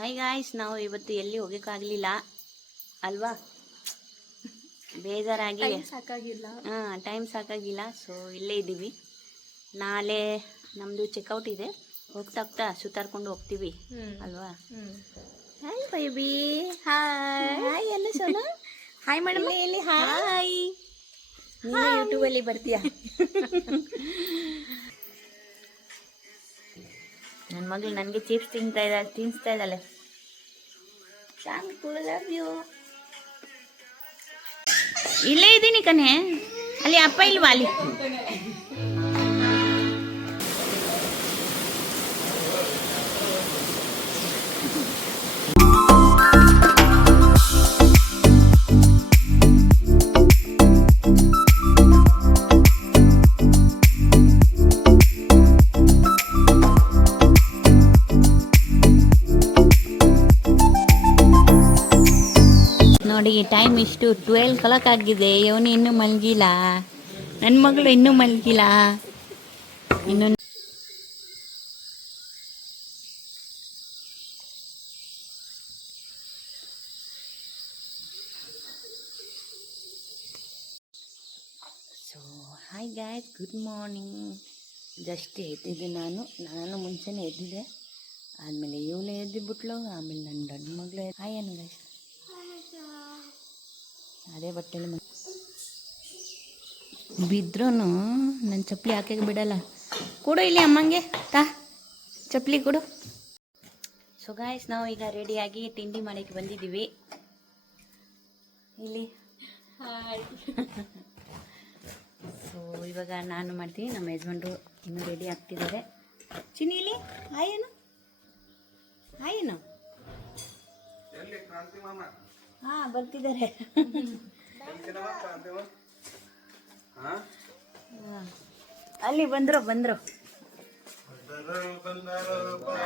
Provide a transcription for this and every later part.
Hi guys, ನಾವು ಇವತ್ತು ಎಲ್ಲಿ ಹೋಗೋಕ್ಕಾಗಲಿಲ್ಲ ಅಲ್ವಾ, ಬೇಜಾರಾಗಿ ಸಾಕಾಗಿಲ್ಲ. ಟೈಮ್ ಸಾಕಾಗಿಲ್ಲ. ಸೊ ಇಲ್ಲೇ ಇದ್ದೀವಿ. ನಾಳೆ ನಮ್ಮದು ಚೆಕ್ಔಟ್ ಇದೆ, ಹೋಗ್ತಾ ಸುತ್ತಾಡ್ಕೊಂಡು ಹೋಗ್ತೀವಿ ಅಲ್ವಾ. Hi baby. ಹಾಯ್ ಎಲ್ಲ ಸೋನಾ. Hi madam. ಎಲ್ಲಿ ಹಾಯ್. ನೀನು ಯೂಟ್ಯೂಬಲ್ಲಿ ಬರ್ತೀಯಾ? ನನ್ನ ಮಗಳು ನನಗೆ ಚಿಪ್ಸ್ ತಿನ್ನಿಸ್ತಾ ಇದ್ದಾಳೆ. ಇಲ್ಲೇ ಇದ್ದೀನಿ ಕಣೆ. ಅಲ್ಲಿ ಅಪ್ಪ ಇಲ್ವಾ? ಅಲ್ಲಿ ನೋಡಿ, ಟೈಮ್ ಇಷ್ಟು 12 o'clock ಆಗಿದೆ. ಇವನು ಇನ್ನೂ ಮಲಗಿಲ್ಲ, ನನ್ನ ಮಗಳು ಇನ್ನೂ ಮಲಗಿಲ್ಲ. ಇನ್ನು so hi guys, good morning. Just ಎದ್ದಿದ್ದೆ. ನಾನು ಮುಂಚೆನೇ ಎದ್ದಿದ್ದೆ. ಆದಮೇಲೆ ಇವಳು ಎದ್ದಿಬಿಟ್ಲು. ಆಮೇಲೆ ನನ್ನ ದೊಡ್ಡ ಮಗಳು ಹಾಯ್ ಅನ್ನು ಗಾಯ್ಸ್. ಅದೇ ಬಟ್ಟೆಲಿ ಬಿದ್ರೂ ನನ್ನ ಚಪ್ಪಲಿ ಹಾಕಕ್ಕೆ ಬಿಡಲ್ಲ. ಕೊಡು ಇಲ್ಲಿ ಅಮ್ಮಂಗೆ, ಚಪ್ಪಲಿ ಕೊಡು. ಸೊ ಗಾಯ್ಸ್, ನಾವು ಈಗ ರೆಡಿಯಾಗಿ ತಿಂಡಿ ಮಾಡೋಕ್ಕೆ ಬಂದಿದ್ದೀವಿ. ಇಲ್ಲಿ ಸೊ ಇವಾಗ ನಾನು ಮಾಡ್ತೀನಿ, ನಮ್ಮ ಯಜಮಾನ್ರು ಇನ್ನೂ ರೆಡಿ ಆಗ್ತಿದ್ದಾರೆ. ಚಿನ್ನಿ ಇಲ್ಲಿ ಹಾಯೇನು ಹಾಂ ಬರ್ತಿದ್ದಾರೆ. ಅಲ್ಲಿ ಬಂದ್ರು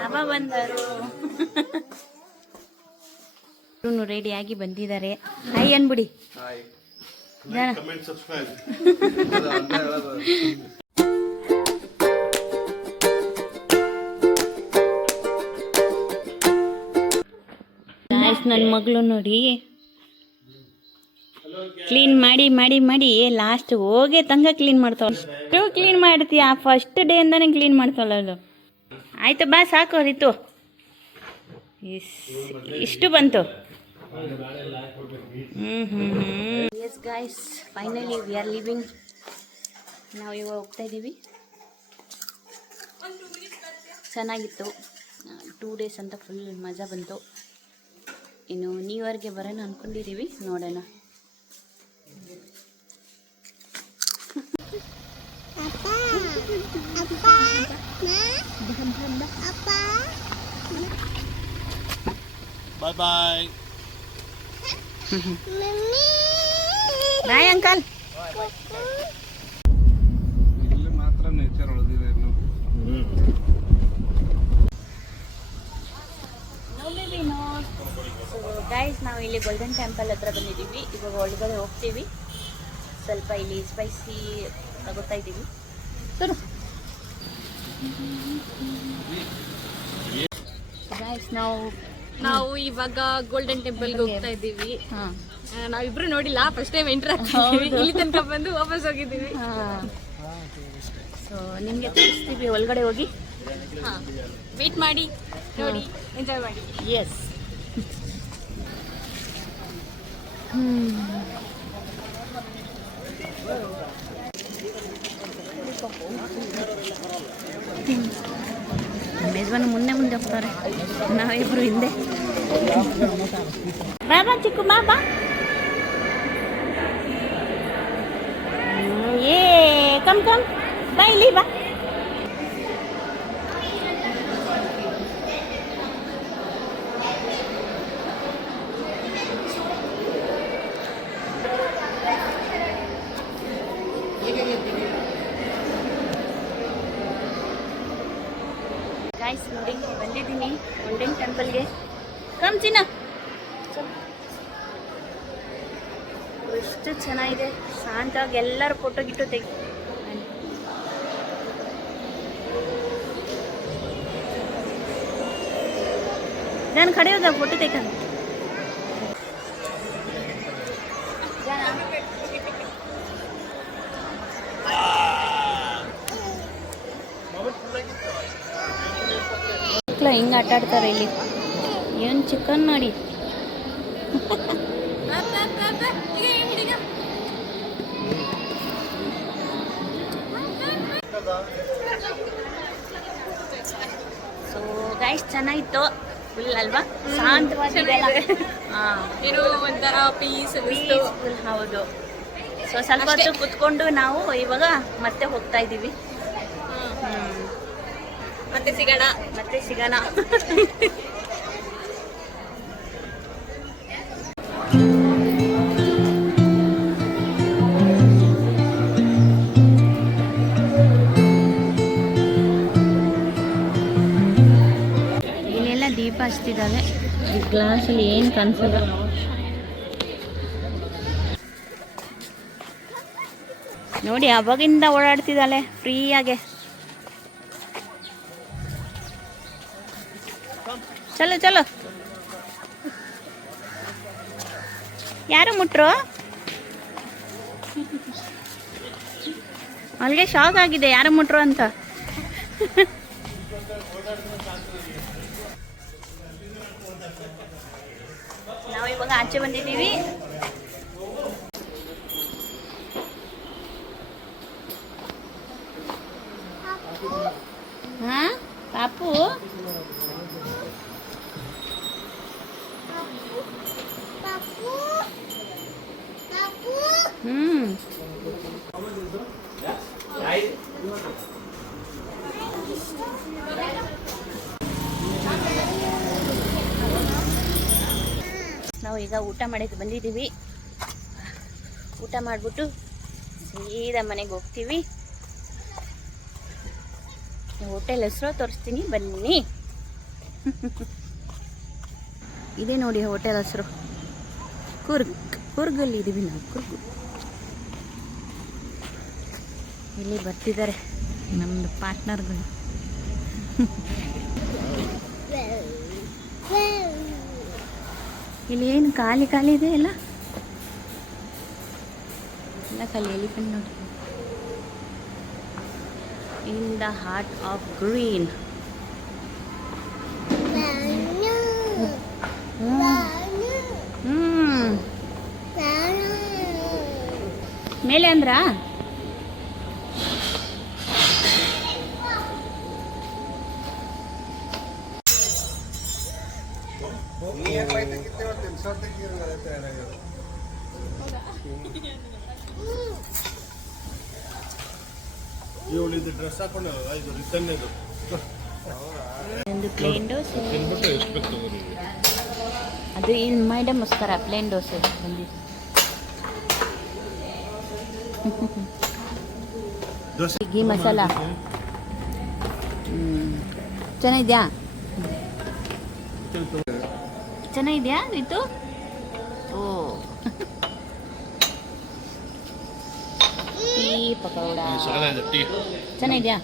ಅಮ್ಮ ಬಂದರು. ರೆಡಿಯಾಗಿ ಬಂದಿದ್ದಾರೆ. ಹಾಯ್ ಅನ್ಬಿಡಿ. ನನ್ನ ಮಗಳು ನೋಡಿ ಕ್ಲೀನ್ ಮಾಡಿ ಲಾಸ್ಟ್ ಹೋಗಿ ತಂಗ ಕ್ಲೀನ್ ಮಾಡ್ತಾವಳು. ಇಷ್ಟು ಕ್ಲೀನ್ ಮಾಡ್ತೀಯಾ? ಫಸ್ಟ್ ಡೇ ಇಂದಾನೆ ಕ್ಲೀನ್ ಮಾಡ್ತಾವಳು. ಆಯ್ತು ಬಾ, ಸಾಕು ರೀತು. ಇಷ್ಟು ಬಂತು. Yes guys, finally we are living. ನಾವು ಇವಾಗ ಹೋಗ್ತಾ ಇದ್ದೀವಿ. ಚೆನ್ನಾಗಿತ್ತು. 2 days ಅಂತ ಫುಲ್ ಮಜಾ ಬಂತು. ಇನ್ನು ನ್ಯೂ ಇಯರ್ಗೆ ಬರೋಣ ಅಂದ್ಕೊಂಡಿದ್ದೀವಿ, ನೋಡೋಣ. ಬಾಯ್ ಬಾಯ್ ಬಾಯ್ ಅಂಕಲ್. ಇಲ್ಲಿ ಮಾತ್ರ ನೇಚರ್ ಉಳಿದಿದೆ. ಸೊ ಗೈಸ್, ನಾವು ಇಲ್ಲಿ ಗೋಲ್ಡನ್ ಟೆಂಪಲ್ ಹತ್ರ ಬಂದಿದ್ದೀವಿ. ಇವಾಗ ಒಳಗಡೆ ಹೋಗ್ತೀವಿ. ಸ್ವಲ್ಪ ಇಲ್ಲಿ ಸ್ಪೈಸಿ ತಗೋತಾ ಇದ್ದೀವಿ. ಗೈಸ್, ನಾವು ಇವಾಗ ಗೋಲ್ಡನ್ ಟೆಂಪಲ್ಗೆ ಹೋಗ್ತಾ ಇದ್ದೀವಿ. ನಾವಿಬ್ರು ನೋಡಿಲ್ಲ, ಫಸ್ಟ್ ಟೈಮ್ ಎಂಟರ್ ಆಗ್ತೀವಿ. ಇಲ್ಲಿ ತನಕ ಬಂದು ವಾಪಸ್ ಹೋಗಿದ್ದೀವಿ. ಸೊ ನಿಮಗೆ ತೋರಿಸ್ತೀವಿ ಒಳಗಡೆ ಹೋಗಿ. ವೇಟ್ ಮಾಡಿ, ನೋಡಿ, ಎಂಜಾಯ್ ಮಾಡಿ. ಎಸ್. ಮೇಜವಾನ ಮುಂದೆ ಹೋಗ್ತಾರೆ, ನಾವಿಬ್ರು ಹಿಂದೆ. ಬಾಬಾ ಚಿಕ್ಕು ಬಾಬಾ. ಏ ಕಮ್ ಬಾ, ಇಲ್ಲಿ ಬಾ. ಗಾಯ್ಸ್ ನೋಡಿ, ಬಂದಿದ್ದೀನಿ ಗೋಲ್ಡನ್ ಟೆಂಪಲ್ಗೆ. ಕಮ್ ಚಿನ್ನ. ಎಷ್ಟು ಚೆನ್ನಾಗಿದೆ, ಶಾಂತವಾಗಿ ಎಲ್ಲರೂ ಫೋಟೋ ಗಿಟ್ಟು ತೆಗಿ. ನಾನು ಖಡೆ ಹೋದ ಫೋಟೋ ತೆಗೆದು ಮಕ್ಕಳು ಹಿಂಗೆ ಆಟ ಆಡ್ತಾರೆ ಇಲ್ಲಿ. ಏನು ಚಿಕನ್ ನೋಡಿ. ಸೊ ಗೈಸ್ ಚೆನ್ನಾಗಿತ್ತು ಫುಲ್ ಅಲ್ವಾ, ಶಾಂತವಾಗಿದೆ. ಹಾಂ, ಏನೋ ಒಂಥರ ಪೀಸ್ ಪೀಸ್ಫುಲ್. ಹೌದು. ಸೊ ಸ್ವಲ್ಪ ಹೊತ್ತು ಕುತ್ಕೊಂಡು ನಾವು ಇವಾಗ ಮತ್ತೆ ಹೋಗ್ತಾ ಇದ್ದೀವಿ. ಮತ್ತೆ ಸಿಗೋಣ. ಇಲ್ಲೆಲ್ಲ ದೀಪ ಹಚ್ತಿದ್ದಾವೆ. ಈ ಗ್ಲಾಸಲ್ಲಿ ಏನು ಕಾಣಿಸಲ್ಲ. ನೋಡಿ ಅವಾಗಿಂದ ಓಡಾಡ್ತಿದ್ದಾಳೆ ಫ್ರೀಯಾಗೆ. ಚಲೋ ಚಲೋ. ಯಾರು ಮುಟ್ರು? ಅವಳಿಗೆ ಶಾಕ್ ಆಗಿದೆ ಯಾರು ಮುಟ್ರು ಅಂತ. ನಾವು ಇವಾಗ ಆಚೆ ಬಂದಿದ್ದೀವಿ. ಹಾ ಪಾಪು ನಾವು ಈಗ ಊಟ ಮಾಡಕ್ಕೆ ಬಂದಿದ್ದೀವಿ. ಊಟ ಮಾಡಿಬಿಟ್ಟು ಸೀದಾ ಮನೆಗೆ ಹೋಗ್ತೀವಿ. ಹೋಟೆಲ್ ಹೆಸರು ತೋರಿಸ್ತೀನಿ ಬನ್ನಿ. ಇದೇ ನೋಡಿ ಹೋಟೆಲ್ ಹೆಸರು. ಕೂರ್ಗಲ್ಲಿ ಇದ್ದೀವಿ ನಾವು. ಕೂರ್ಗು ಇಲ್ಲಿ ಬರ್ತಿದ್ದಾರೆ ನಮ್ಮದು ಪಾರ್ಟ್ನರ್ಗಳು. ಇಲ್ಲಿ ಏನು ಖಾಲಿ ಇದೆ ಎಲ್ಲ ಖಾಲಿ. ಎಲಿಫೆಂಟ್ ನೋಡಿ. In the heart of green. ಮೇಲೆ ಅಂದ್ರ ಡ್ರೆಸ್ ಹಾಕೊಂಡು ರಿಟರ್ನ್ ಇದು ಒಂದು ಪ್ಲೇನ್ ದೋಸೆ. ಅದು ಇಲ್ಲಿ ಮೇಡಮ್ಗೋಸ್ಕರ ಪ್ಲೇನ್ ದೋಸೆ ಬಂದಿದೆ. ಘೀ ಮಸಾಲ ಚೆನ್ನಾಗಿದ್ಯಾ? ಚೆನ್ನಾಗಿದ್ಯಾ ಇದು? ಓ ಟೀ ಪಕೋಡ ಚೆನ್ನಾಗಿದ್ಯಾ?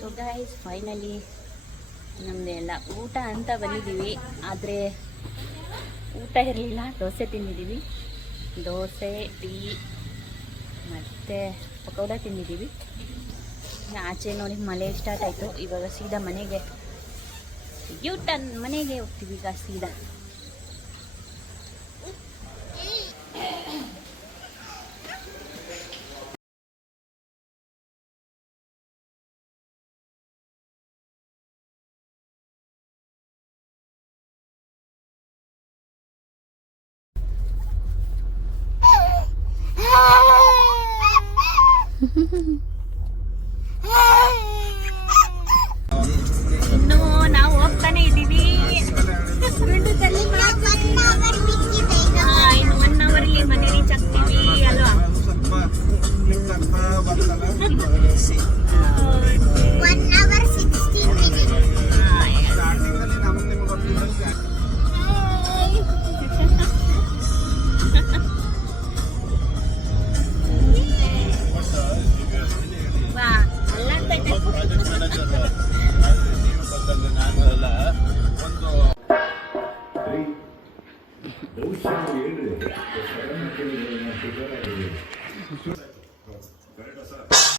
ಸೊ ಗೈಸ್ ಫೈನಲಿ ನಮ್ಮದೆಲ್ಲ ಊಟ ಅಂತ ಬಂದಿದ್ದೀವಿ. ಆದರೆ ಊಟ ಇರಲಿಲ್ಲ, ದೋಸೆ ತಿಂದಿದ್ದೀವಿ. ದೋಸೆ, ಟೀ ಮತ್ತು ಪಕೋಡ ತಿಂದಿದ್ದೀವಿ. ಆಚೆ ನೋಡಿ ಮಳೆ ಸ್ಟಾರ್ಟ್ ಆಯಿತು. ಇವಾಗ ಸೀದಾ ಮನೆಗೆ ಯೂಟರ್ನ್ ಮನೆಗೆ ಹೋಗ್ತೀವಿ ಈಗ ಸೀದಾ. ಇನ್ನು ನಾವು ಹೋಗ್ತಾನೆ ಇದ್ದೀವಿ. ಇನ್ನು 1 ಅವರಲ್ಲಿ ಮನೆ ರೀಚ್ ಆಗ್ತೀವಿ ಅಲ್ವಾ? ವಾ ಅಲ್ಲ